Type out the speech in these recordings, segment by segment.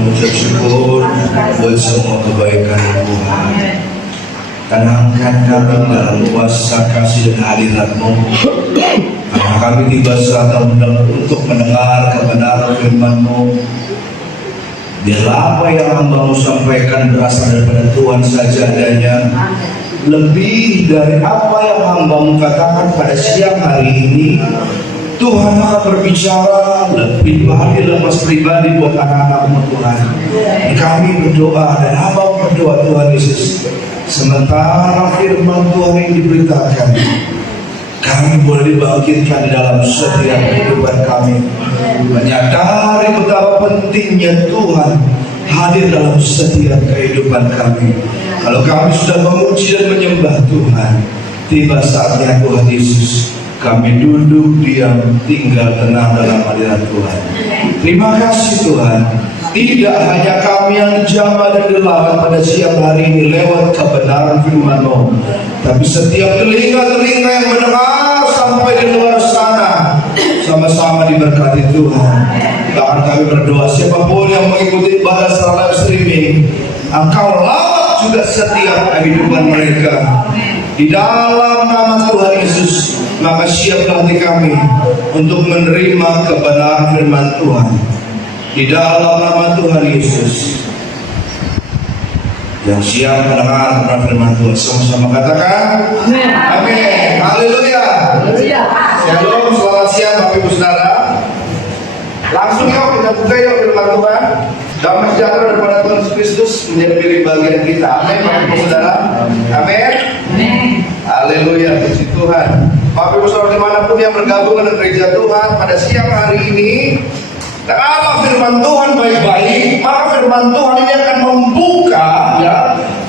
mengucap syukur buat semua kebaikan Tuhan. Tenangkan kami dalam kuasa kasih dan hadirat-Mu. Karena kami tiba saatnya untuk mendengar kebenaran firman-Mu. Biarlah apa yang hamba-Mu sampaikan berasal daripada Tuhan saja adanya, lebih dari apa yang hamba-Mu katakan pada siang hari ini. Tuhan akan berbicara lebih banyak lepas pribadi buat anak-anak-Mu Tuhan. Kami berdoa dan hamba berdoa Tuhan Yesus, sementara firman Tuhan yang diberitakan, kami boleh dibangkitkan di dalam setiap kehidupan kami, menyadari betapa pentingnya Tuhan hadir dalam setiap kehidupan kami. Kalau kami sudah memuji dan menyembah Tuhan, tiba saatnya Tuhan Yesus kami duduk diam, tinggal tenang dalam hadirat Tuhan. Terima kasih Tuhan. Tidak hanya kami yang dijamah dan dilawan pada siang hari ini lewat kebenaran firman-Mu, tapi setiap telinga-telinga yang mendengar sampai di luar sana, sama-sama diberkati Tuhan. Bahkan kami berdoa, siapapun yang mengikuti ibadah secara live streaming, Engkau lawat juga setiap kehidupan mereka. Di dalam nama Tuhan Yesus, maka siaplah hati kami untuk menerima kebenaran firman Tuhan. Di dalam nama Tuhan Yesus, yang siap mendengar kebenaran firman Tuhan, sama-sama katakan amin. Haleluya. Shalom, selamat siang Bapak Ibu Saudara. Langsung yuk kita buka yuk firman Tuhan. Damai sejahtera daripada Tuhan Yesus Kristus menjadi milik bagian kita. Amin Bapak Ibu Saudara. Amin. Haleluya, puji Tuhan. Bapak Ibu Saudara dimanapun yang bergabung dengan gereja Tuhan pada siang hari ini, kalau firman Tuhan baik-baik, maka firman Tuhan ini akan membuka, ya,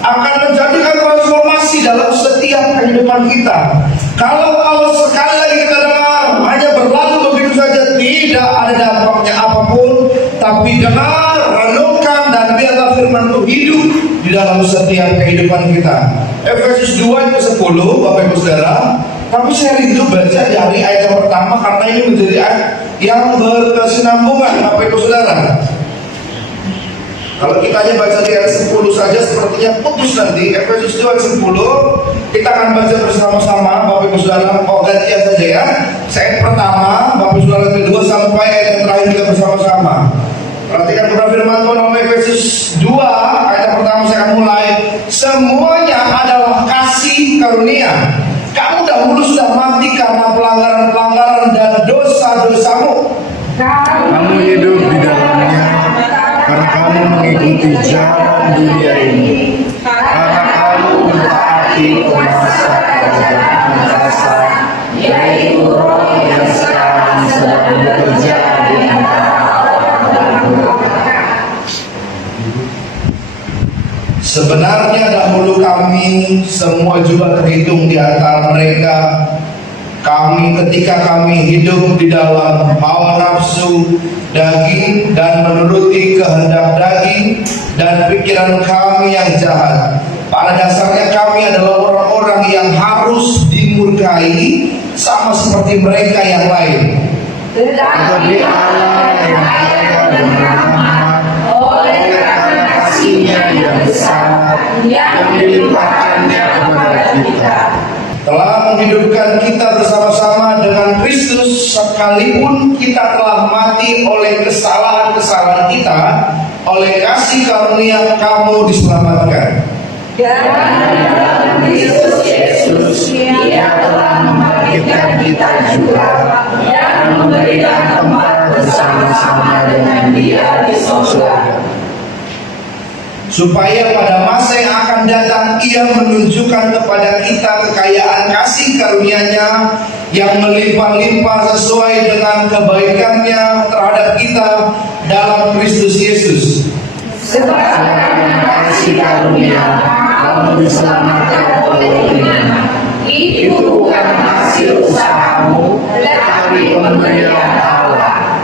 akan menjadikan transformasi dalam setiap kehidupan kita. Kalau sekali lagi kita dengar hanya berlalu begitu saja, tidak ada dampaknya apapun, tapi dengar, renungkan, dan biarlah firman Tuhan hidup di dalam setiap kehidupan kita. Efesus 2 ayat 10, Bapak Ibu Saudara. Tapi saya rindu baca dari ayat yang pertama karena ini menjadi ayat yang berkesinambungan, Bapak Ibu Saudara. Kalau kita hanya baca di ayat 10 saja sepertinya putus nanti. Efesus 2 ayat 10 kita akan baca bersama-sama, Bapak Ibu Saudara. Gantian saja ya. Ayat pertama, Bapak Ibu Saudara, kedua sampai ayat yang terakhir kita bersama-sama. Perhatikan firman Tuhan dalam Efesus 2 ayat yang pertama. Saya akan mulai. Semuanya adalah kasih karunia. Kamu dahulu sudah mati karena pelanggaran-pelanggaran dan dosa-dosamu. Kamu hidup di dalamnya karena kamu mengikuti jalan dunia ini. Karena kamu mentaati penguasa kuasa, yaitu roh yang sekarang sedang bekerja di antara orang-orang. Sebenarnya dahulu kami semua juga terhitung di antara mereka. Ketika kami hidup di dalam hawa nafsu daging dan menuruti kehendak daging dan pikiran kami yang jahat. Pada dasarnya kami adalah orang-orang yang harus dimurkai sama seperti mereka yang lain. Tetapi Allah yang kaya dan berrahmat oleh karena kasih-Nya yang besar yang dilimpahkannya kepada kita, telah menghidupkan kita bersama-sama dengan Kristus, sekalipun kita telah mati oleh kesalahan-kesalahan kita, oleh kasih karunia kamu diselamatkan. Dan dalam Kristus Yesus, Ia telah membangkitkan kita juga dan memberikan tempat bersama-sama dengan Dia di surga, supaya pada masa yang akan datang Ia menunjukkan kepada kita kekayaan kasih karunia-Nya yang melimpah-limpah sesuai dengan kebaikan-Nya terhadap kita dalam Kristus Yesus. sebab karena kasih karunia kamu diselamatkan oleh iman. Itu bukan hasil usahamu, tetapi pemberian Allah.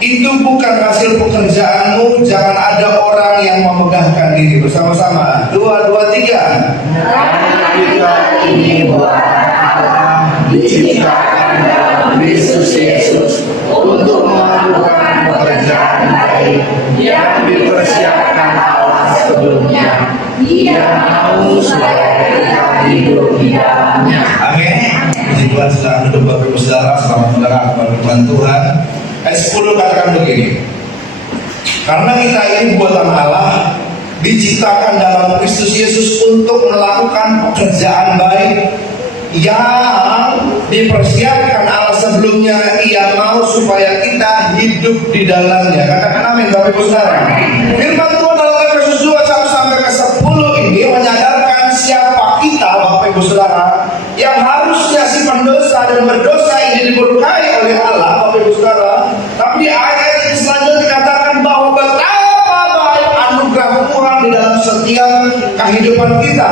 Itu bukan hasil pekerjaanmu. Jangan ada orang yang memegahkan diri. Bersama-sama 2, 2, 3. Karena kita ini buatan Allah, diciptakan dalam Kristus Yesus untuk melakukan pekerjaan baik baik yang dipersiapkan Allah sebelumnya. Dia mau supaya kita hidup di dalamnya. Amin. Puji Tuhan, silakan duduk Bapak Ibu Saudara. Selamat mendengar firman Tuhan. Ayat 10 katakan begini. Karena kita ini buatan Allah, diciptakan dalam Kristus Yesus untuk melakukan pekerjaan baik yang dipersiapkan Allah sebelumnya. Ia mau supaya kita hidup di dalamnya. Katakan amin Bapak Ibu Saudara. Firman Tuhan dalam Efesus 2 sampai ke 10 ini menyadarkan siapa kita Bapak Ibu Saudara, yang harusnya si pendosa dan berdosa ini dimurkai oleh Allah Bapak Ibu Saudara. Tapi di ayat selanjutnya dikatakan bahwa betapa baik anugerah Tuhan di dalam setiap kehidupan kita.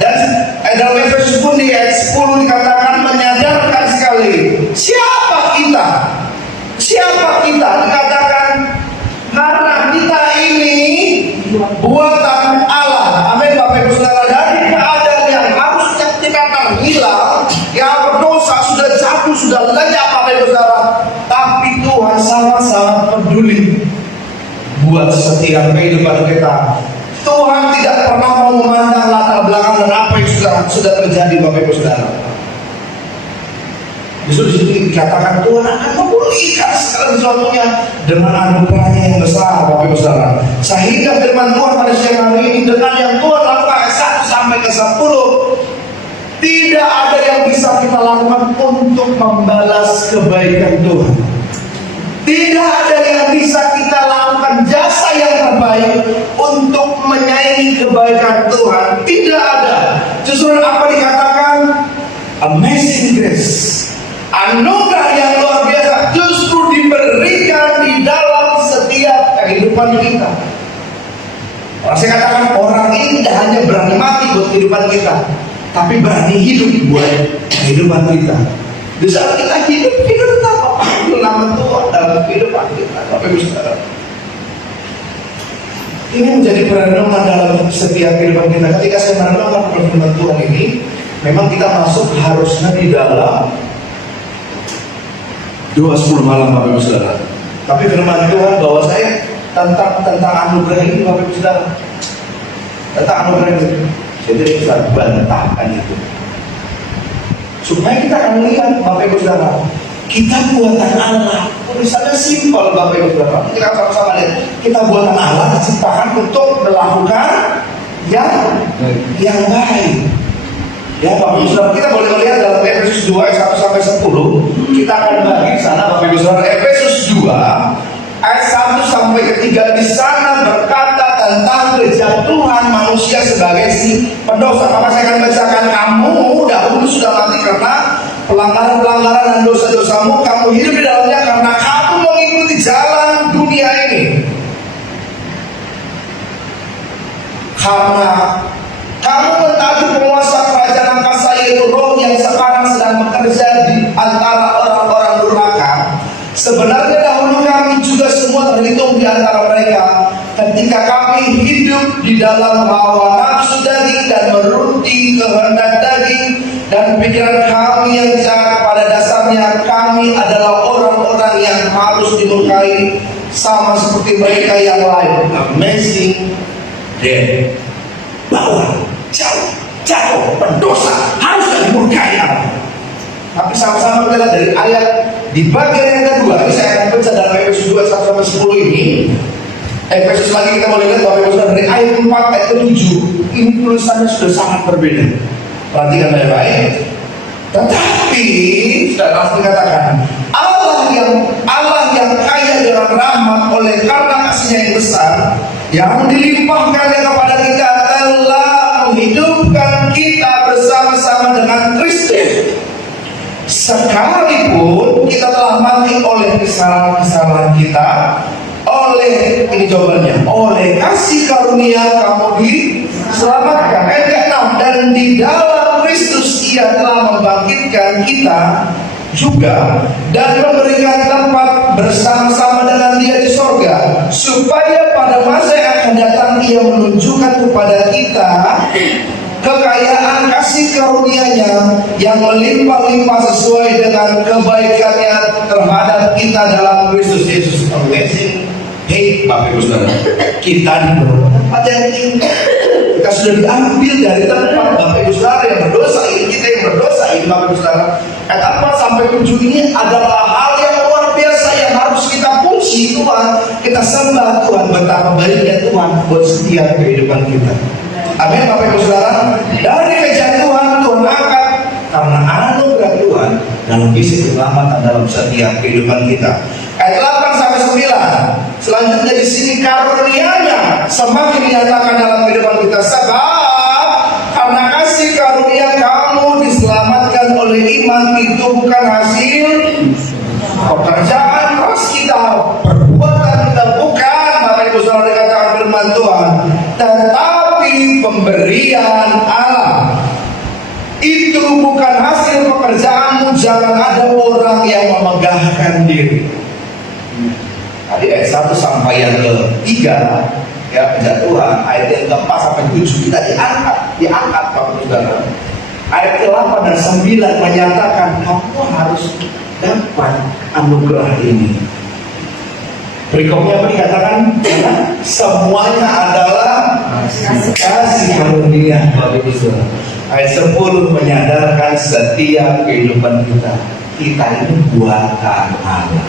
Dan dalam Efesus pun di ayat 10 dikatakan menyadarkan sekali siapa kita. Siapa kita? Dikatakan karena kita ini buatan Allah. Amin Bapak Ibu Saudara. Dari keadaan yang harusnya kita terhilang, yang berdosa, sudah jatuh, sudah lenyap Bapak Ibu Saudara, tapi Tuhan sangat-sangat peduli buat setiap kehidupan kita. Tuhan tidak pernah mau memandang latar belakang dan apa yang sudah terjadi Bapak Ibu Saudara. Justru di situ dikatakan Tuhan akan memulihkan segala sesuatunya dengan anugerahnya yang besar Bapak Ibu Saudara. Sehingga firman Tuhan pada siang hari ini dengan yang Tuhan lakukan ayat 1 sampai ke 10, tidak ada yang bisa kita lakukan untuk membalas kebaikan Tuhan. Tidak ada yang bisa kita lakukan jasa yang terbaik untuk menyayangi kebaikan Tuhan. Tidak ada. Justru apa dikatakan? Amazing grace. Anugerah yang luar biasa justru diberikan di dalam setiap kehidupan kita. Saya katakan orang ini tidak hanya berani mati buat kehidupan kita, tapi berani hidup buat kehidupan kita. Di saat kita hidup tetap panggil nama Tuhan dalam kehidupan kita. Bapak Ibu Saudara, ini menjadi perenungan dalam setiap kehidupan kita. Ketika saya merenungkan firman Tuhan ini, memang kita masuk harusnya di dalam doa 10 malam Bapak Ibu Saudara. Tapi firman Tuhan bahwa saya tentang anugerah ini Bapak Ibu Saudara, tentang anugerah ini saya tidak bisa bantahkan itu, supaya kita akan lihat Bapak Ibu Saudara, kita buatan Allah. Tulisannya simpel Bapak Ibu Saudara. Kita sama-sama lihat, kita buatan Allah diciptakan untuk melakukan yang baik. Ya Bapak Ibu Saudara, kita boleh melihat dalam Efesus 2 ayat 1 sampai 10. Kita akan bagi di sana Bapak Ibu Saudara. Efesus 2 ayat 1 sampai ke 3 di sana berkata tentang kejatuhan manusia sebagai si pendosa. Maka saya akan bacakan, kamu dahulu sudah mati karena pelanggaran-pelanggaran dan dosa-dosamu, kamu hidup di dalamnya karena kamu mengikuti jalan dunia ini. Karena kamu mentaati penguasa kerajaan angkasa, yaitu roh yang sekarang sedang bekerja di antara orang-orang durhaka. Sebenarnya dahulu kami juga semua terhitung di antara mereka, ketika kami hidup di dalam hawa nafsu daging dan menuruti kehendak daging dan pikiran kami yang jahat. Pada dasarnya kami adalah orang-orang yang harus dimurkai sama seperti mereka yang lain. Amazing day. Bahwa jatuh pendosa harusnya dimurkai Allah. Tapi sama-sama kita lihat dari ayat di bagian yang kedua. Ini saya akan baca dalam Efesus 2 1 sampai 10 ini. Efesus lagi kita boleh lihat Bapak Ibu Saudara dari ayat 4 ayat ke-7. Ini tulisannya sudah sangat berbeda. Perhatikan baik-baik. Tetapi sudah langsung dikatakan Allah yang kaya dengan rahmat oleh karena kasihnya yang besar yang dilimpahkannya kepada kita telah menghidupkan kita bersama-sama dengan Kristus, sekalipun kita telah mati oleh kesalahan-kesalahan kita. Oleh, ini jawabannya, oleh kasih karunia kamu diselamatkan. Ayat 6, dan di dalam Kristus Ia telah membangkitkan kita juga dan memberikan tempat bersama-sama dengan Dia di sorga, supaya pada masa yang akan datang Ia menunjukkan kepada kita kekayaan kasih karunia-Nya yang melimpah-limpah sesuai dengan kebaikan-Nya terhadap kita dalam Kristus Yesus. Amazing. baik Bapak Ibu Saudara. Kita di tempat yang tinggi, kita sudah diambil dari tempat Bapak Ibu Saudara yang berdosa ini, kita yang berdosa ini Bapak Ibu Saudara. Ayat 4 sampai 7 ini adalah hal yang luar biasa yang harus kita puji Tuhan, kita sembah Tuhan, betapa baiknya Tuhan buat setiap kehidupan kita. Amin Bapak Ibu Saudara. Dari kejatuhan Tuhan angkat karena anugerah Tuhan dalam visi keselamatan dalam setiap kehidupan kita. Ayat 8 sampai 9. Selanjutnya di sini karunia-Nya semakin dinyatakan dalam kehidupan kita, sebab karena kasih karunia kamu diselamatkan oleh iman, itu bukan hasil pekerjaan keras kita, perbuatan kita, bukan Bapak Ibu Saudara, dikatakan firman Tuhan, tetapi pemberian Allah. Itu bukan hasil pekerjaanmu, jangan ada orang yang memegahkan diri. Tadi ayat 1 sampai yang ke-3 ya, kejatuhan. Ayat yang ke-4 sampai 7 kita diangkat Bapak Saudara. Ayat ke-8 dan 9 menyatakan kamu harus dapat anugerah ini. Berikutnya dikatakan semuanya adalah kasih karunia Bapak Ibu Saudara. Ayat 10 menyadarkan setiap kehidupan kita ini buatan Allah.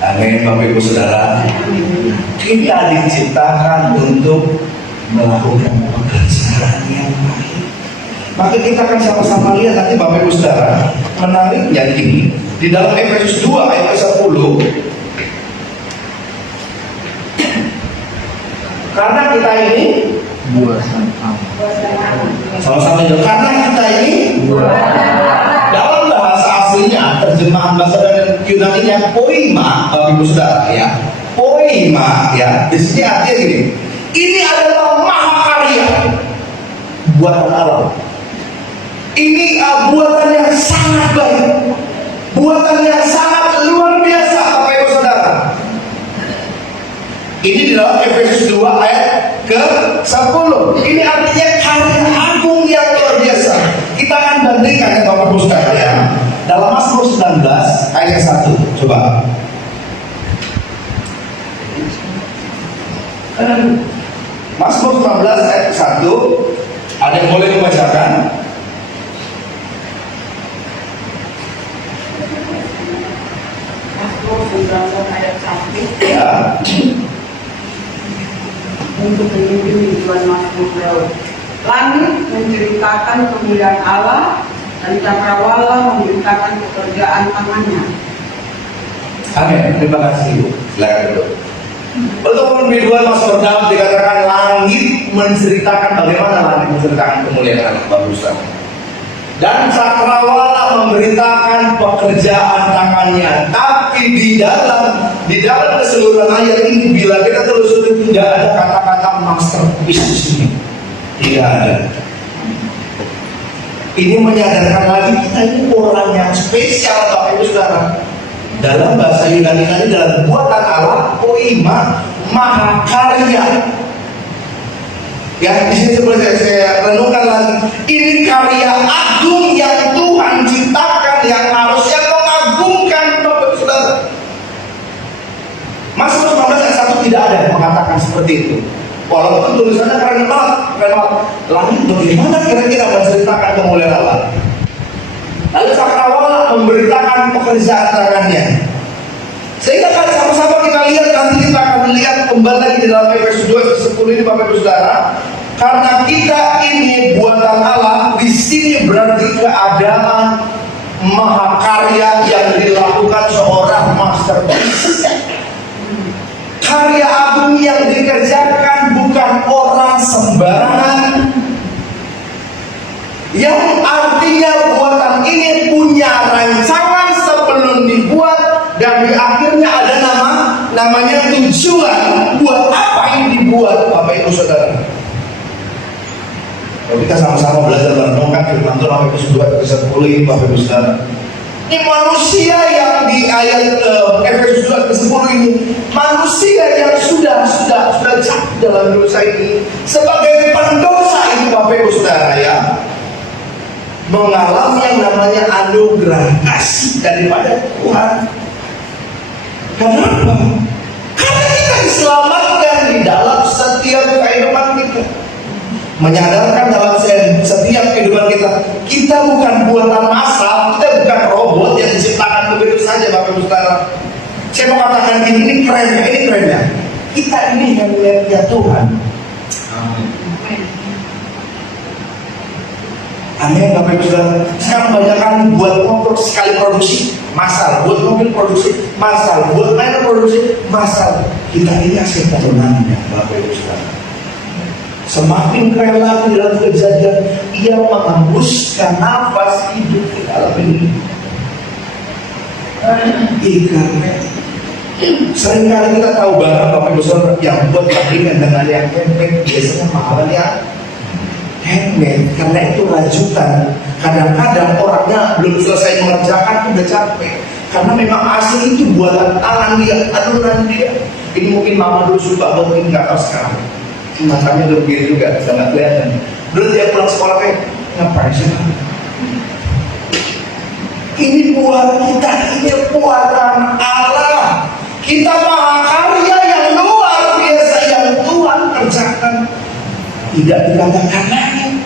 Amin Bapak Ibu Saudara. Kita diciptakan untuk melakukan pekerjaan yang baik. Maka kita akan sama-sama lihat nanti Bapak Ibu Saudara, menariknya ini di dalam Efesus 2 ayat 10. Karena kita ini sama-sama juga. Karena kita ini dalam bahasa aslinya, terjemahan bahasa dan Yunani-nya poima, Bapak Ibu Saudara ya. Poima ya. Di sini artinya gini. Ini adalah mahakarya buatan Allah. Ini buatan yang sangat baik, buatan yang sangat luar biasa Bapak Ibu Saudara. Ini di dalam Efesus 2 ayat ke-10. Ini artinya karya agung yang luar biasa. Kita akan bandingkan ya Bapak Ibu Saudara ya. Dalam Mazmur 19 ayat 1. Coba. Mazmur 19 ayat 1. Ada yang boleh membacakan? Mazmur 19 ayat 1. Ya. Untuk memimpin Tuhan Mazmur Daud. Langit menceritakan kemuliaan Allah, dan cakrawala memberitakan pekerjaan tangannya. Amin. Terima kasih Bu. Silakan dulu. Untuk pembiduan Mazmur Daud dikatakan langit menceritakan bagaimana langit menceritakan kemuliaan Allah bagus. Dan cakrawala memberitakan pekerjaan tangannya. Tapi di dalam keseluruhan ayat ini, bila kita telusuri, tidak ada kata-kata masterpiece di sini. Tidak ada. Ini menyadarkan lagi kita ini orang yang spesial Bapak Ibu Saudara. Dalam bahasa Yunani ini dalam buatan Allah, poima, mahakarya. Ya, di sini seperti saya renungkan lagi, ini karya agung yang Tuhan ciptakan yang harusnya mengagumkan Bapak Saudara. Mazmur 19 ayat 1 tidak ada yang mengatakan seperti itu. Walaupun tulisannya keren banget. Langit bagaimana kira-kira menceritakan kemuliaan Allah? Lalu cakrawala memberitakan pekerjaan tangannya. Sehingga kan sama-sama kita lihat, nanti kita akan lihat kembali lagi di dalam Efesus 2 10 ini Bapak Ibu Saudara. Karena kita ini buatan Allah, di sini berarti keadaan mahakarya yang dilakukan seorang masterpiece. Karya agung yang dikerjakan bukan orang sembarangan. Yang artinya buatan ini punya rancangan sebelum dibuat, dan di akhirnya ada namanya tujuan buat apa ini dibuat Bapak Ibu Saudara. Kalau kita sama-sama belajar merenungkan firman Tuhan Efesus 2 ayat 10 ini Bapak Ibu Saudara. Ini manusia yang di ayat Efesus 2 ayat 10 ini, manusia yang sudah jatuh dalam dosa ini, sebagai pendosa ini Bapak Ibu Saudara ya, mengalami yang namanya anugerah kasih daripada Tuhan. Kenapa? diselamatkan di dalam setiap kehidupan kita. Menyadarkan dalam setiap kehidupan kita, kita bukan buatan massal, kita bukan robot yang diciptakan begitu saja, Bapak Ibu Saudara. Saya mau katakan ini kerennya. Kita ini handmade-nya Tuhan. Amin, Bapak Ibu Saudara. Sekarang banyak kan buat motor sekali produksi massal, buat mobil produksi massal, buat lain produksi massal. Kita ini hasil turunannya, Bapak Ibu Saudara. Semakin rela di dalam kejadian, ia mengembuskan nafas hidup di dalam ini. Karena seringkali kita tahu barang, Bapak Ibu Saudara, yang buat bandingan dengan yang handmade biasanya mahal ya. Handmade karena itu rajutan. Kadang-kadang orangnya belum selesai mengerjakan udah capek, karena memang asli itu buatan tangan dia, adonan dia. Ini mungkin mama dulu suka, mungkin nggak tahu sekarang. Matanya udah begitu juga, sangat kelihatan. Dulu dia pulang sekolah kayak ngapain sih? Ini buat kita, ini buatan Allah. Kita mahakarya yang luar biasa yang Tuhan kerjakan. Tidak dikatakan langit.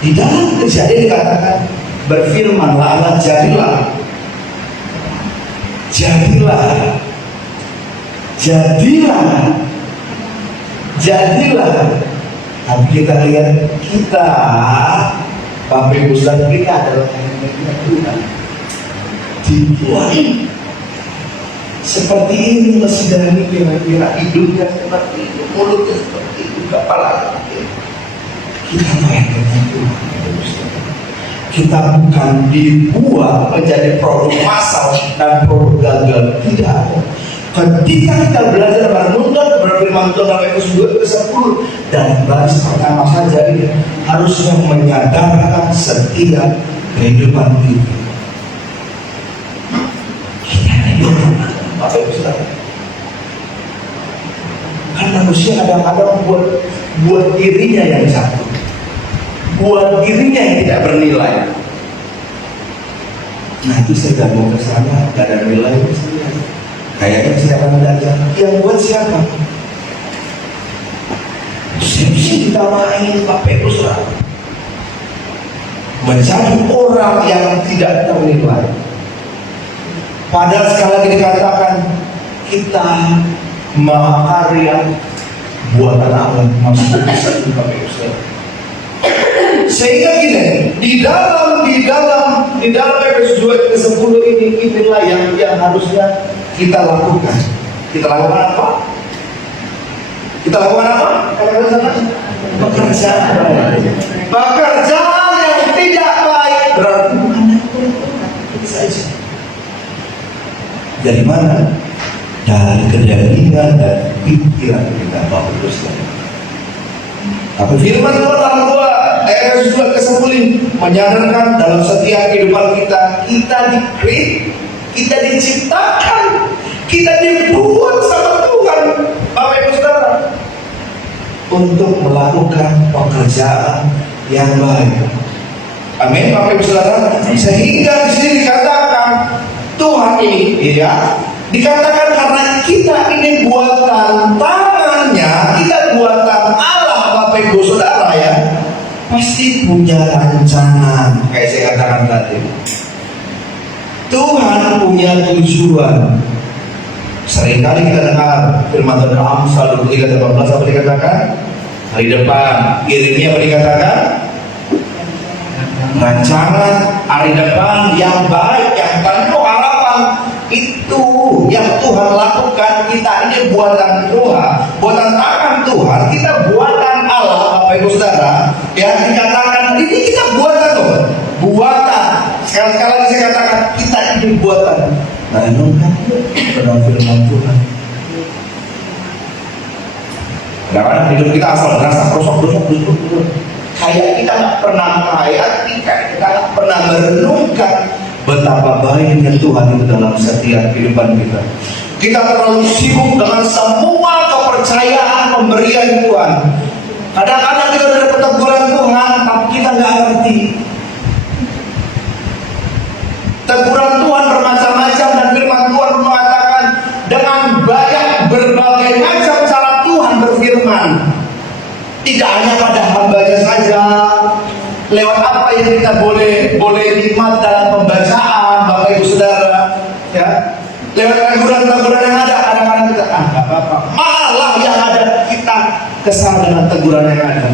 Di dalam kejadian dikatakan, berfirmanlah Allah, jadilah. Tapi kita lihat, kita Bapak Ibu Saudara, kita adalah handmade-nya Tuhan. Dibuat seperti ini, mesidani kira-kira hidupnya seperti itu, mulutnya seperti itu, kepala kita handmade-nya Tuhan. Kita bukan dibuat menjadi produk massal dan produk gagal, tidak. Ketika kita belajar merenungkan berfirman Tuhan dalam Efesus 2:10 dan baris pertama saja ini harusnya menyadarkan setiap kehidupan kita. Kita hidup Bapak Ibu Saudara. Kan manusia kadang-kadang buat dirinya yang satu, buat dirinya yang tidak bernilai. Nah itu saya gak mau kesana, gak ada nilai kesana. Kayaknya saya akan belajar. Yang buat siapa? Sisi kita main Bapak Ibu Saudara, menjadi orang yang tidak ternilai. Padahal sekali lagi dikatakan kita mahakarya buatan Allah, masuk bisa Bapak Ibu Saudara. Sehingga gini, di dalam Efesus 2:10 ini, inilah yang harusnya kita lakukan. Kita lakukan apa? Pekerjaan yang tidak baik berarti bukan itu saja. Dari mana? Dari kedagingan dan pikiran kita, Bapak Ibu Saudara. Tapi firman Tuhan dalam Efesus 2:10 menyadarkan dalam setiap kehidupan kita di-create, kita diciptakan, kita dibuat sama Tuhan, Bapak Ibu Saudara, untuk melakukan pekerjaan yang baik. Amin, Bapak Ibu Saudara. Sehingga di sini dikatakan Tuhan ini, ya, dikatakan karena kita ini buatan tangannya, kita buatan Allah, Bapak Ibu Saudara, ya, pasti punya rancangan. Kayak saya katakan tadi, Tuhan punya tujuan. Seringkali kita dengar firman Tuhan Amsal 23:18 apa dikatakan? Hari depan, Yeremia apa dikatakan? Rancangan hari depan yang baik, yang penuh harapan, itu yang Tuhan lakukan. Kita ini buatan Tuhan, buatan tangan Tuhan, kita buatan Allah, Bapak Ibu Saudara. Yang dikatakan ini kita buatan Tuhan, buatan. Sekali-kali lagi saya katakan kita ini buatan. Renungkan dalam firman Tuhan. Kadang-kadang hidup kita asal merasa dosok. Kayak kita nggak pernah menghayati, kayak kita nggak pernah merenungkan betapa baiknya Tuhan itu dalam setiap kehidupan kita. Kita terlalu sibuk dengan semua kepercayaan pemberian Tuhan. Kadang-kadang kita ada teguran Tuhan, tapi kita nggak ngerti. Teguran Tuhan bermacam-macam dan firman Tuhan mengatakan dengan banyak berbagai macam Tidak hanya pada hambanya saja. Lewat apa yang kita boleh nikmat dalam pembacaan, Bapak Ibu Saudara, ya. Lewat teguran-teguran yang ada, kadang-kadang kita nggak apa-apa. Malah yang ada kita kesal dengan teguran yang ada.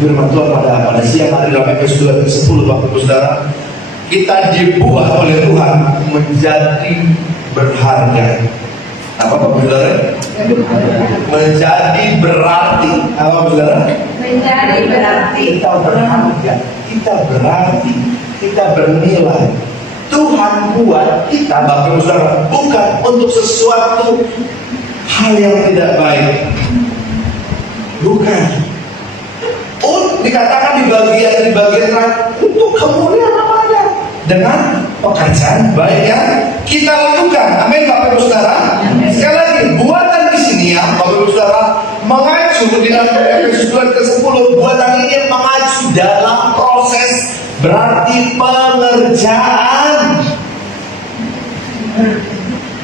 Firman Tuhan pada siang hari dalam Efesus 2 ayat 10, Bapak Ibu Saudara, kita dibuat oleh Tuhan menjadi berharga. Apa Bapak Saudara? Menjadi berarti. Apa Bapak Saudara? Menjadi berarti. Kita berharga, kita berarti, kita bernilai. Tuhan buat kita, Bapak Ibu Saudara, bukan untuk sesuatu hal yang tidak baik. Bukan. Dikatakan di bagian untuk kemuliaan namanya dengan pekerjaan baik yang kita lakukan. Amin Bapak Ibu Saudara. Sekali lagi, buatan di sini ya Bapak Ibu Saudara mengacu di dalam Efesus 2 ke 10, buatan ini mengacu dalam proses, berarti pengerjaan.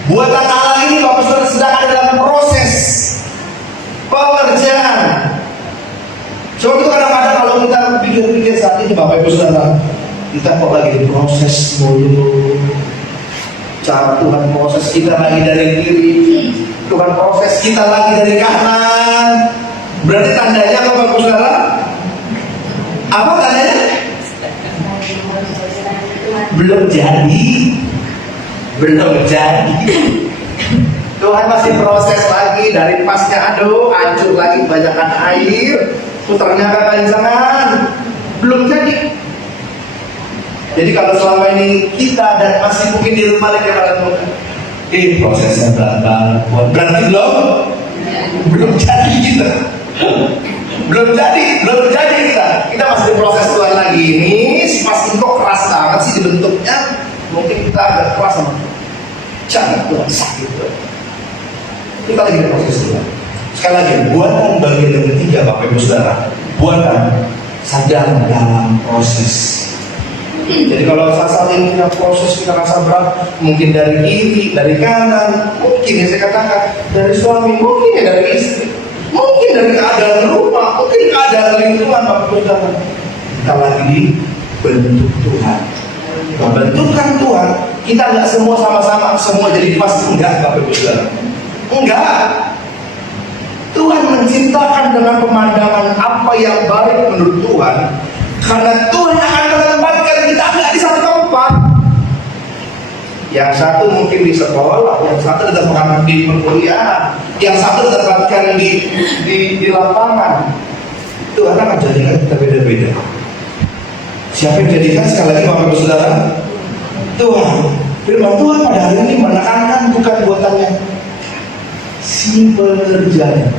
Buatan Allah ini Bapak Ibu Saudara sedang ada dalam proses pengerjaan. Sebab itu kadang-kadang kalau kita pikir-pikir saat ini Bapak Ibu Saudara, kita kok lagi diproses mulu. Cara Tuhan proses kita lagi dari kiri, Tuhan proses kita lagi dari kanan. Berarti tandanya apa Bapak Ibu Saudara? Apa tandanya? Belum jadi. Belum jadi. Tuhan masih proses lagi dari pasnya aduk, hancur lagi kebanyakan air. Putarnya kepanjangan, belum jadi. Jadi kalau selama ini kita dan masih mungkin di rumah lagi prosesnya berat, berarti belum jadi kita. Belum jadi kita masih proses Tuhan lagi. Ini si pas kok keras banget sih dibentuknya, mungkin kita agak keras sama jangan Tuhan sakit Tuhan. Kita lagi di proses Tuhan. Sekali lagi, buatan bagian yang ketiga Bapak Ibu Saudara, buatan sedang dalam proses. Jadi kalau saat ini kita proses, kita rasa berat, mungkin dari kiri, dari kanan, mungkin ya saya katakan dari suami, mungkin ya dari istri, mungkin dari keadaan rumah, mungkin keadaan lingkungan Bapak Ibu Saudara. Kita lagi dibentuk Tuhan. Pembentukan Tuhan, kita nggak semua sama-sama semua jadi pas, enggak Bapak Ibu Saudara. Enggak. Tuhan menciptakan dengan pemandangan apa yang baik menurut Tuhan, karena Tuhan akan menempatkan kita nggak di satu tempat. Yang satu mungkin di sekolah, yang satu ditempatkan di perkuliahan, yang satu ditempatkan di lapangan. Tuhan akan jadikan kita beda-beda. Siapa yang jadikan? Sekali lagi Bapak Ibu Saudara, Tuhan. Firman Tuhan pada hari ini menekankan bukan buatannya, si pengerjanya.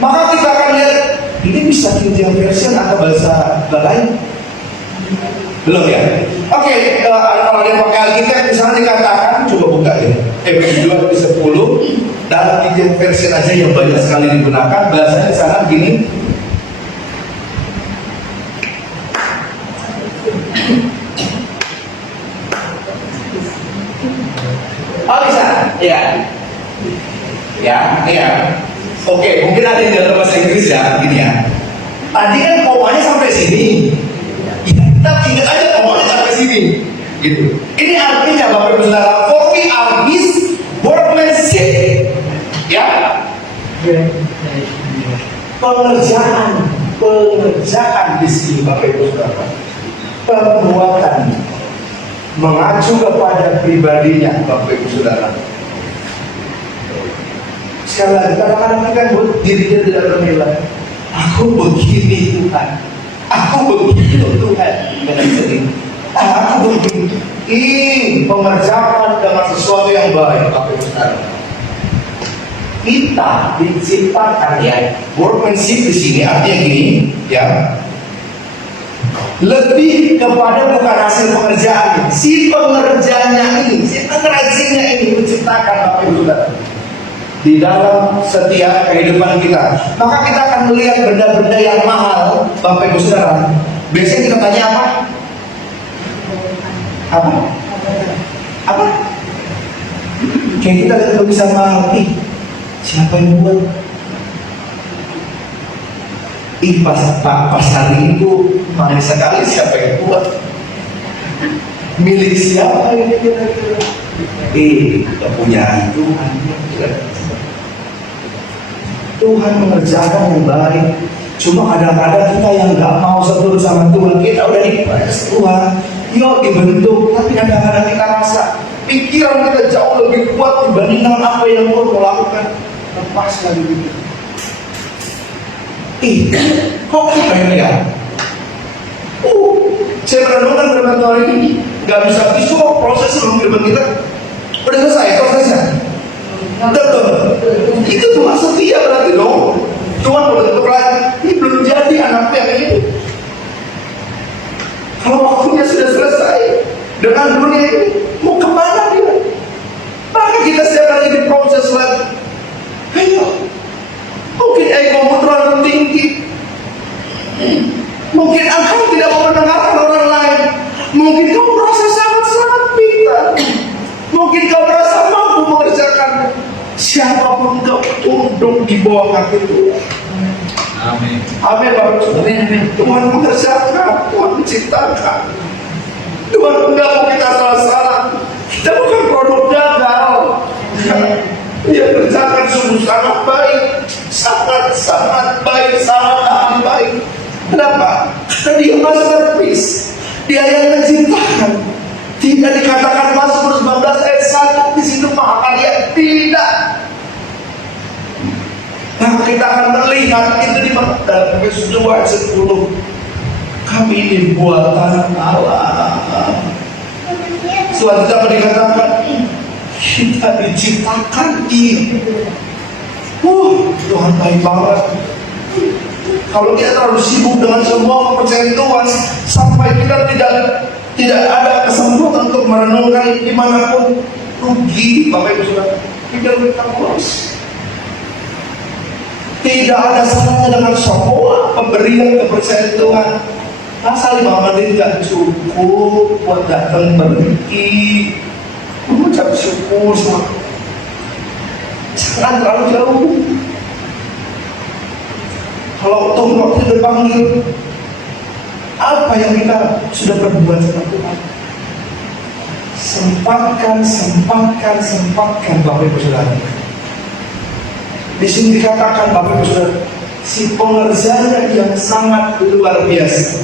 Maka kita akan lihat ini bisa King James Version atau bahasa lain? Belum ya? Oke, kalau dia pakai Alkitab misalnya dikatakan, coba buka ya, Efesus 2 ayat 10 dalam King James Version aja yang banyak sekali digunakan, bahasanya di sana begini. Oh bisa, ya. Ya. Oke, mungkin ada yang dalam bahasa Inggris ya, gini ya. Tadi kan komanya sampai sini. Kita ingat aja komanya sampai sini. Gitu. Ini artinya Bapak Ibu Saudara, for we are his workmanship. Ya. Pengerjaan di sini Bapak Ibu Saudara. Pembuatan mengacu kepada pribadinya Bapak Ibu Saudara. Sekali lagi, kadang-kadang kita buat dirinya tidak bernilai. Aku begini Tuhan, aku begitu Tuhan, dengan sedih. Aku begini. Ini pengerjaan dengan sesuatu yang baik, Bapak Ibu Saudara. Kita diciptakan ya, workmanship di sini artinya gini, ya. Lebih kepada bukan hasil pekerjaan, si pengerjanya ini, si pengrajinnya ini menciptakan Bapak Ibu Saudara. Di dalam setiap kehidupan kita, maka kita akan melihat benda-benda yang mahal, Bapak Ibu Saudara. Biasanya kita tanya apa? Kayak kita lihat tulisan mahal, Siapa yang buat? Pas hari itu manis sekali, siapa yang buat? Milik siapa ini kira-kira? Kepunyaan Tuhan. Tuhan mengerjakan yang baik. Cuma kadang-kadang kita yang nggak mau setur sama Tuhan, kita udah dipres Tuhan, yuk dibentuk, tapi kadang-kadang kita rasa pikiran kita jauh lebih kuat dibandingkan apa yang Tuhan mau lakukan. Lepas lagi gitu. Kok kita ini ya? Saya merenungkan firman Tuhan ini, nggak bisa habis kok proses sebelum firman kita udah selesai prosesnya. Itu Tuhan setia berarti dong. Tuhan berbentuk lagi, ini belum jadi anakku yang ini. Kalau waktunya sudah selesai dengan dunia ini, mau kemana dia? Maka kita setiap hari diproses lagi. Ayo, mungkin egomu terlalu tinggi. Mungkin engkau tidak mau mendengarkan orang lain. Mungkin kau merasa sangat-sangat pintar. Mungkin kau merasa mampu mengerjakan. Siapapun kau tunduk di bawah kaki Tuhan. Amin. Amin Bapak Saudara. Tuhan mengerjakan, Tuhan menciptakan. Tuhan enggak mau kita salah-salah. Kita bukan produk gagal. Dia kerjakan sungguh sangat baik, sangat baik, sangat baik. Kenapa? Karena dia masterpiece. Dia yang menciptakan. Tidak dikatakan Mazmur 19 ayat 1 di situ mahakarya. Tidak. Nah, kita akan melihat itu di dalam Efesus 2 ayat 10. Kami ini buatan Allah. Selanjutnya dikatakan kita diciptakan di. Tuhan baik banget. Kalau kita terlalu sibuk dengan semua kepercayaan Tuhan sampai kita tidak ada kesempatan untuk merenungkan dimanapun, rugi Bapak Ibu Saudara. Tidak kita puas. Tidak ada salahnya dengan semua pemberian kepercayaan Tuhan. Masa 5 menit gak cukup buat datang berhenti mengucap syukur sama. Jangan terlalu jauh. Kalau Tuhan waktu berpanggil, apa yang kita sudah perbuat sama Tuhan? Sempatkan Bapak Ibu Saudara. Di sini dikatakan Bapak Ibu Saudara, si pengerjanya yang sangat luar biasa.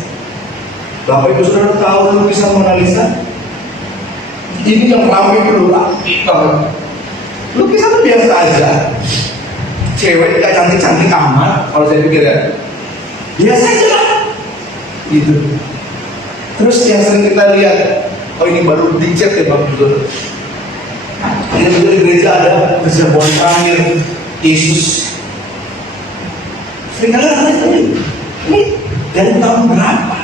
Bapak Ibu Saudara tahu lukisan Mona Lisa? Ini yang ramai dulu, banget. Lukisan itu biasa aja. Cewek gak cantik-cantik amat, kalau saya pikir ya. Biasa aja lah. Gitu. Terus yang sering kita lihat, oh ini baru dicat ya Bapak Ibu. Ini juga di gereja ada persiapan terakhir Yesus. Sering kali orang tanya, ini dari tahun berapa?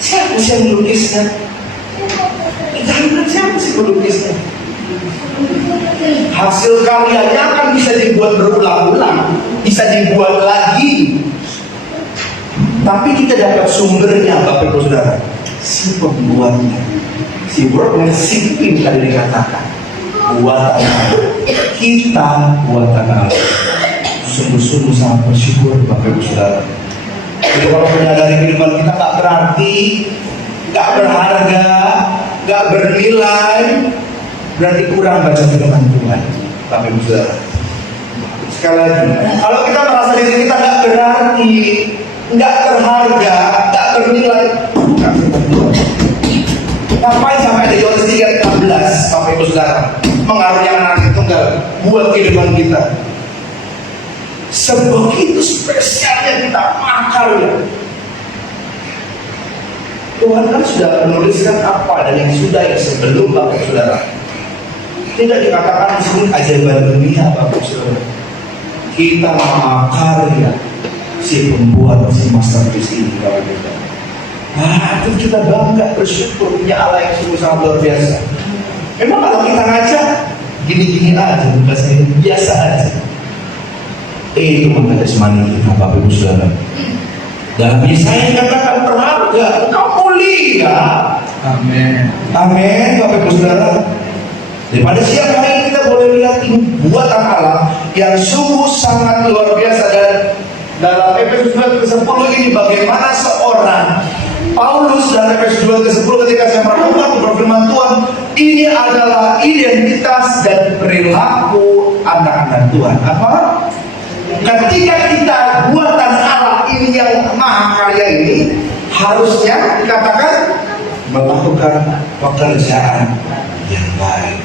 Siapa sih yang melukisnya? Siapa sih melukisnya? Hasil karyanya akan bisa dibuat berulang-ulang, bisa dibuat lagi. Tapi kita dapat sumbernya Bapak Ibu Saudara, si pembuatnya, si workmanship tadi dikatakan, buatan Allah. Kita buatan Allah. Sungguh-sungguh sangat bersyukur Bapak Ibu Saudara. Jadi kalau menyadari kehidupan kita tak berarti, gak berharga, gak bernilai, berarti kurang baca firman Tuhan Bapak Ibu Saudara. Sekali lagi, kalau kita merasa diri kita gak berarti, gak berharga, gak bernilai, bukan firman Tuhan. Ngapain sampai di Yohanes 3:16 Bapak Ibu Saudara mengaruhi anak tunggal buat kehidupan kita? Sebegitu spesialnya kita makarnya. Tuhan kan sudah menuliskan apa dan yang sudah yang sebelum Bapak Ibu Saudara. Tidak dikatakan di sini keajaiban dunia Bapak Ibu Saudara. Kita makarya si pembuat si masterpiece ini Bapak Ibu Saudara. Itu kita bangga bersyukur punya Allah yang sungguh sangat luar biasa. Memang kalau kita ngaca gini-gini aja, biasa aja. Itu makna jasmani kita Bapak Ibu Saudara. Dan Yesaya katakan berharga, engkau mulia. Amin. Amin Bapak Ibu Saudara. Daripada siang hari kita boleh lihat ini buatan Allah yang sungguh sangat luar biasa. Dan dalam Efesus 2 ke 10 ini bagaimana seorang Paulus dalam Efesus 2 ke 10 ketika saya melakukan firman Tuhan, ini adalah identitas dan perilaku anak-anak Tuhan. Apa? Ketika kita buatan Allah ini yang maha kaya ini, harusnya dikatakan melakukan pekerjaan yang baik.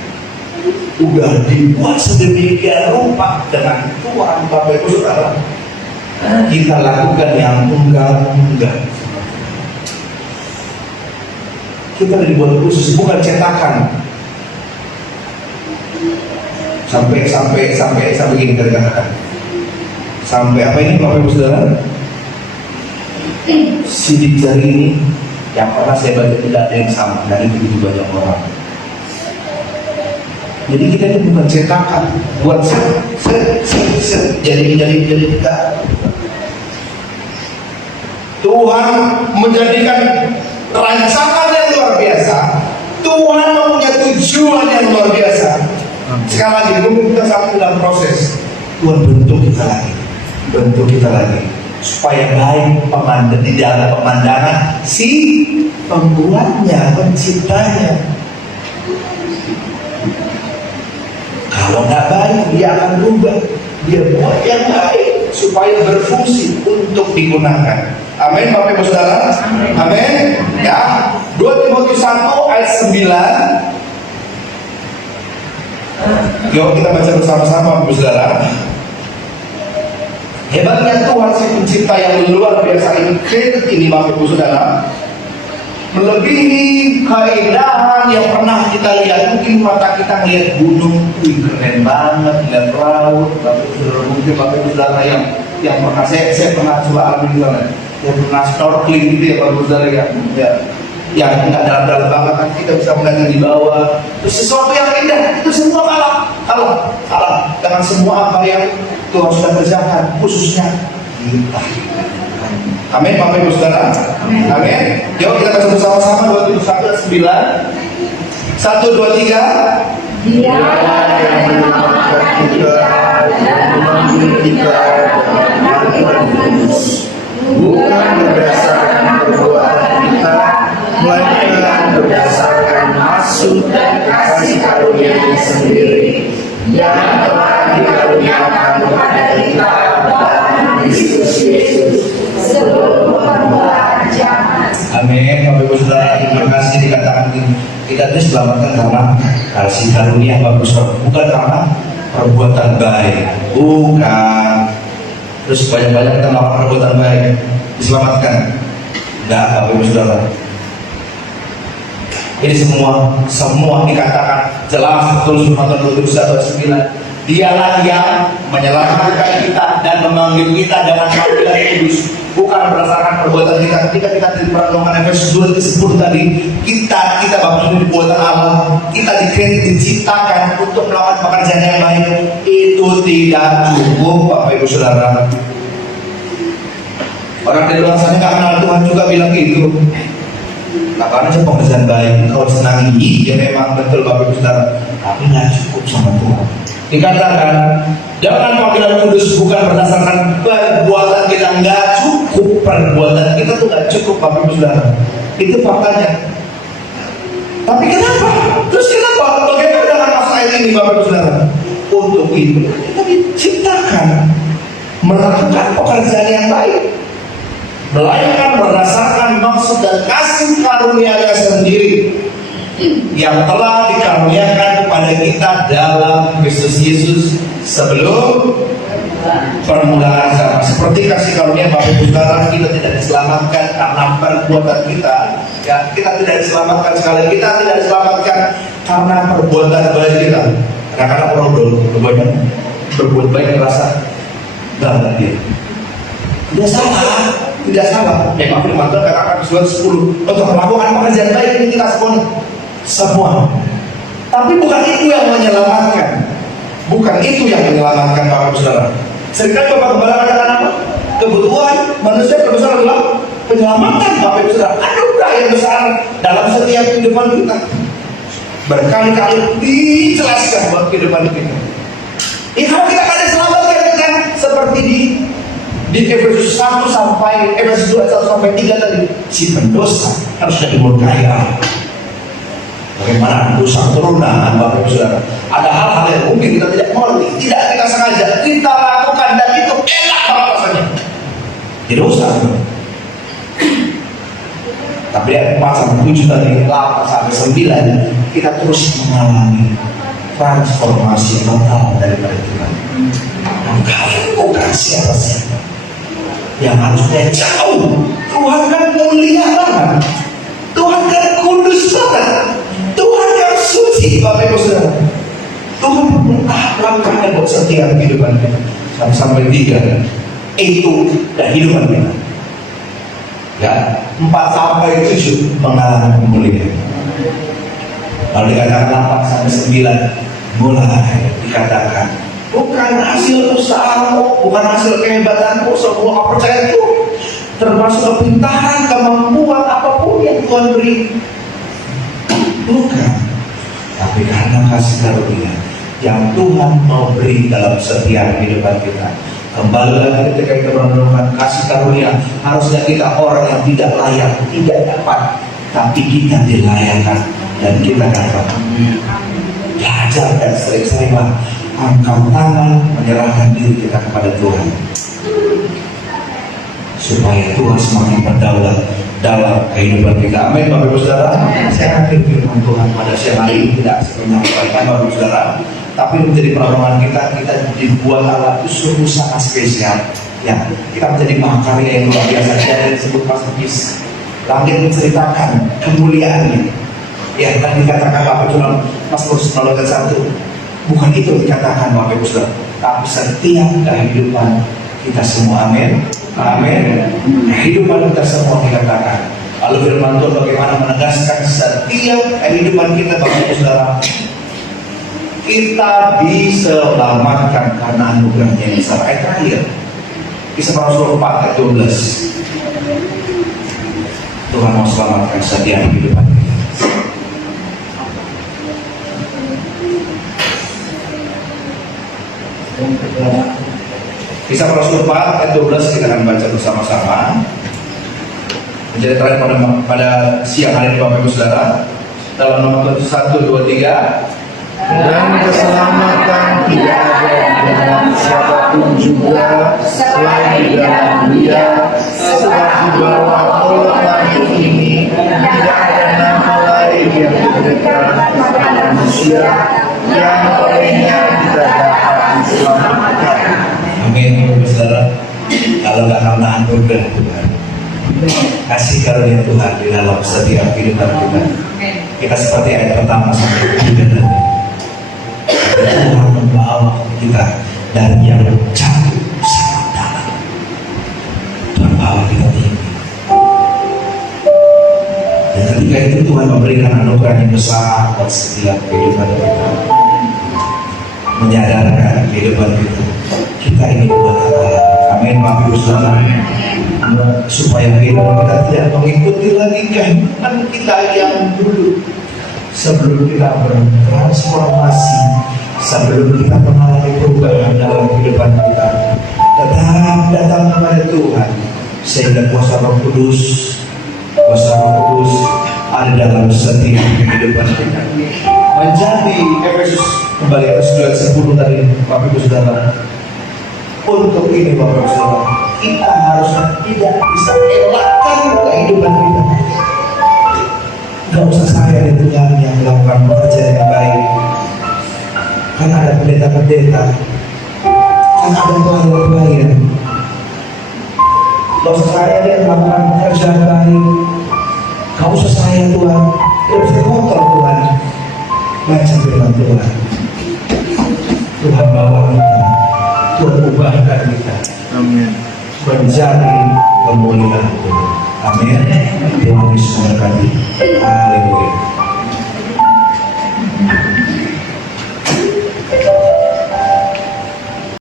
Udah dibuat sedemikian rupa dengan Tuhan, Bapak Ibu Saudara, kita lakukan yang enggak. Kita dibuat khusus, bukan cetakan. Sampai gini kita katakan. Sampai apa ini Bapak Ibu Saudara? Sidik jari ini yang pernah saya baca tidak ada yang sama dari begitu banyak orang. Jadi kita ini bukan cetakan buat jadi kita. Tuhan menjadikan rancangan yang luar biasa. Tuhan mempunyai tujuan yang luar biasa. Sekali lagi, mungkin kita saat dalam proses, Tuhan bentuk kita lagi supaya baik di dalam pemandangan si pembuatnya, penciptanya. Kalau nggak baik, dia akan berubah. Dia buat yang baik supaya berfungsi untuk digunakan. Amin, Bapak Ibu Saudara. Amin. Ya. 2 Timotius 1 ayat 9. Yuk kita baca bersama-sama, Bapak Ibu Saudara. Hebatnya Tuhan si pencipta yang luar biasa ini, Bapak Ibu Saudara, melebihi keindahan yang pernah kita lihat. Mungkin mata kita melihat gunung, keren banget, lihat laut. Bapak Ibu Saudara, mungkin Bapak Ibu Saudara yang pernah saya pernah coba alami di sana, yang pernah snorkeling gitu ya Bapak Ibu Saudara yang nggak dalam-dalam banget, kan kita bisa melihat di bawah. Terus sesuatu yang indah itu semua kalah dengan semua apa yang Tuhan sudah kerjakan, khususnya kita. Amin, Bapak Ibu Saudara. Amin. Yuk kita baca bersama-sama 2 Timotius 1 ayat 9. 1, 2, 3. Dialah yang menyelamatkan kita dan memanggil kita dengan iman kudus, bukan berdasarkan perbuatan kita, melainkan berdasarkan maksud dan kasih karunia-Nya sendiri yang telah dikaruniakan kepada kita dalam Kristus Yesus sebelum permulaan zaman. Amin, Bapak Ibu Saudara. Terima kasih dikatakan kita diselamatkan karena kasih karunia Bapak Ibu Saudara, bukan karena perbuatan baik, bukan. Terus banyak-banyak kita melakukan perbuatan baik diselamatkan, enggak, Bapak Ibu Saudara. Ini semua dikatakan jelas betul firman Tuhan 2 Timotius 1 ayat 9. Dialah yang menyelamatkan kita dan memanggil kita dengan panggilan kudus, bukan berdasarkan perbuatan kita. Ketika kita diperkenalkan Efesus 2 ke 10 tadi, kita Bapak Ibu buatan Allah, kita diciptakan untuk melakukan pekerjaan yang baik. Itu tidak cukup, Bapak Ibu Saudara. Orang di luar sana nggak kenal Tuhan juga bilang gitu. Lakukan aja pekerjaan baik, kau senangi, ya memang betul Bapak Ibu Saudara, tapi nggak cukup sama Tuhan. Dikatakan dengan panggilan kudus bukan berdasarkan perbuatan kita, nggak cukup. Perbuatan kita tuh nggak cukup Bapak Ibu Saudara, itu faktanya. Tapi kenapa? Terus kenapa? Bagaimana dengan masalah ini Bapak Ibu Saudara? Untuk itu kita diciptakan melakukan pekerjaan yang baik, melainkan berdasarkan maksud dan kasih karunia-Nya sendiri yang telah dikaruniakan kepada kita dalam Kristus Yesus sebelum permulaan zaman. Seperti kasih karunia Bapak Ibu Saudara, kita tidak diselamatkan karena perbuatan kita. Ya, kita tidak diselamatkan sekali. Kita tidak diselamatkan karena perbuatan baik kita. Kadang-kadang orang kebanyakan berbuat baik merasa bangga dia. Tidak salah. Memang firman Tuhan katakan surat 10 untuk melakukan pekerjaan baik ini kita semua. Tapi bukan itu yang menyelamatkan. Bukan itu yang menyelamatkan Bapak Ibu Saudara. Seringkali Bapak Gembala katakan apa? Kebutuhan manusia terbesar adalah penyelamatan Bapak Ibu Saudara. Anugerah yang besar dalam setiap kehidupan kita. Berkali-kali dijelaskan buat kehidupan kita. Kalau kita akan diselamatkan dengan seperti di Efesus 1 sampai Efesus 2 1 sampai 3 tadi, si pendosa harusnya dimurkai Allah. Bagaimana dosa turunan, Bapak Ibu Saudara? Ada hal-hal yang mungkin kita tidak mengerti, tidak kita sengaja kita lakukan, dan itu enak banget rasanya. Jadi dosa. Tapi ayat 4 sampai 7 tadi, 8 sampai 9, kita terus mengalami transformasi total daripada Tuhan. Dan kalian bukan siapa-siapa yang harusnya jauh. Tuhan kan mulia banget, Tuhan kan kudus banget, Tuhan yang suci, Bapak Ibu Saudara. Tuhan melakukan buat setiap kehidupan kita. Sampai 3 itu dan kehidupan kita. Ya, 4 sampai 7 mengalami kemuliaan. Lalu dikatakan 8 sampai 9 mulai dikatakan bukan hasil usahamu, bukan hasil kehebatanmu, semua kepercayaan itu, termasuk kepintaran, kemampuan apapun yang Tuhan beri. Bukan, tapi karena kasih karunia yang Tuhan mau beri dalam setiap kehidupan kita. Kembali lagi ketika kita merenungkan kasih karunia, harusnya kita orang yang tidak layak, tidak dapat, tapi kita dilayakkan dan kita dapat. Belajar dan sering-seringlah angkat tangan, menyerahkan diri kita kepada Tuhan, supaya Tuhan semakin berdaulat dalam kehidupan kita. Amin, Bapak Ibu Saudara. Saya yakin firman Tuhan pada siang hari ini tidak menyampaikan, Bapak Ibu Saudara, tapi menjadi penolongan kita dibuat Allah itu sungguh sangat spesial. Ya, kita menjadi mahakarya yang luar biasa. Yang disebut Pastor langit menceritakan kemuliaannya. Ya, tadi dikatakan Bapak Saudara, Mazmur 91. Bukan itu dikatakan Bapak Ibu Saudara, tapi setiap kehidupan kita semua. Amin. Amin. Kehidupan kita semua dikatakan. Lalu firman Tuhan bagaimana menegaskan setiap kehidupan kita, Bapak Ibu Saudara, kita diselamatkan karena anugerahnya yang besar. Ayat terakhir, Kisah Para Rasul 4 ayat 12. Tuhan mau selamatkan setiap kehidupan kita. Kisah Para Rasul 4 ayat 12 kita akan baca bersama-sama. Menjadi terakhir pada siang hari ini, Bapak Ibu Saudara, dalam nomor 1, 2, 3. Dan keselamatan tidak ada di dalam siapapun juga selain di dalam Dia, sebab di bawah kolong langit ini tidak ada nama lain yang diberikan kepada manusia yang olehnya kita dapat diselamatkan. Amin, Bapak Ibu Saudara. Kalau nggak karena anugerah Tuhan, kasih karunia Tuhan di dalam setiap kehidupan kita, kita seperti ayat pertama sampai 3 tadi. Tuhan membawa kita dari yang jauh sangat dalam. Tuhan bawa kita tinggi. Dan ketika itu Tuhan memberikan anugerah yang besar buat setiap kehidupan kita. Menyadarkan kehidupan kita ini buat Allah. Amin, Bapak Ibu Saudara. Supaya kehidupan kita tidak mengikuti lagi kehidupan kita yang dulu. Sebelum kita bertransformasi, sebelum kita mengalami perubahan dalam kehidupan kita, tetap datang kepada Tuhan, sehingga kuasa Roh Kudus ada dalam setiap kehidupan kita. Menjadi Efesus, kembali Efesus 2:10 tadi, Bapak Ibu Saudara. Untuk ini Bapak Ibu Saudara, kita harusnya tidak bisa elakkan kehidupan kita. Gak usah saya di Tuhan yang melakukan pekerjaan yang baik, karena ada pendeta-pendeta, karena ada pelayan-pelayan. Gak usah saya yang melakukan pekerjaan baik, gak usah saya Tuhan, tidak bisa kontrol Tuhan. Baca firman Tuhan, Tuhan bawa kita, Tuhan ubahkan kita. Amin. Menjadi kemuliaan Tuhan. Amin. Tuhan Yesus memberkati. Haleluya.